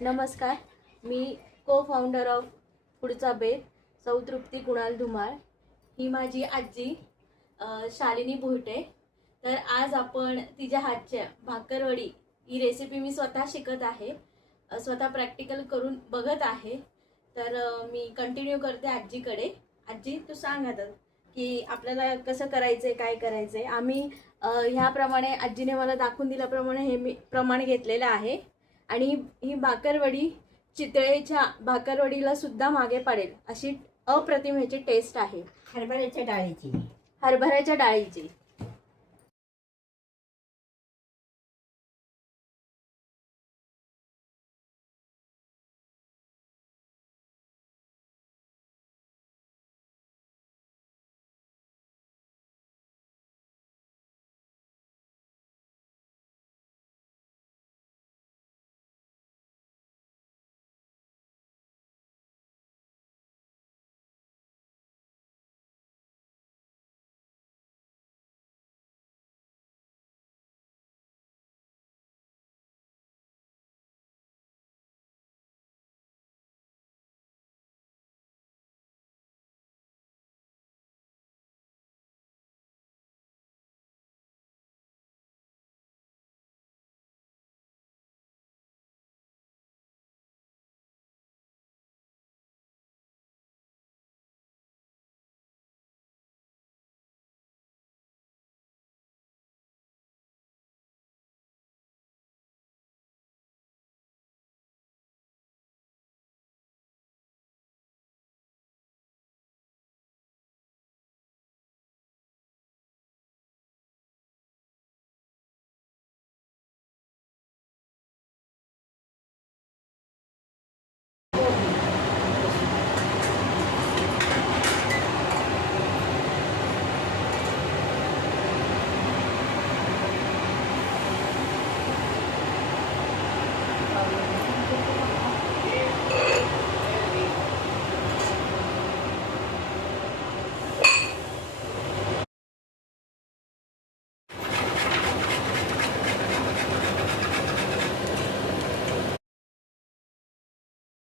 नमस्कार, मी को founder of पुढचा बेत सौ तृप्ती कुणाल धुमाळ. ही माझी आजी शालिनी भुर्टे. तर आज आपण तिच्या हातच्या भाकरवडी ही रेसिपी मी स्वतः शिकत आहे, स्वतः प्रॅक्टिकल करून बघत आहे. तर मी कंटिन्यू करते आजीकडे. आजी, तू सांग आता की आपल्याला कसं करायचंय, काय करायचंय. आम्ही ह्याप्रमाणे आजीने मला दाखवून दिल्याप्रमाणे हे मी प्रमाण घेतलेलं आहे. आणि ही भाकरवडी चितळेच्या भाकरवडीला सुद्धा मागे पडेल अशी अप्रतिम ह्याची टेस्ट आहे. हरभऱ्याच्या डाळीची. हरभऱ्याच्या डाळीची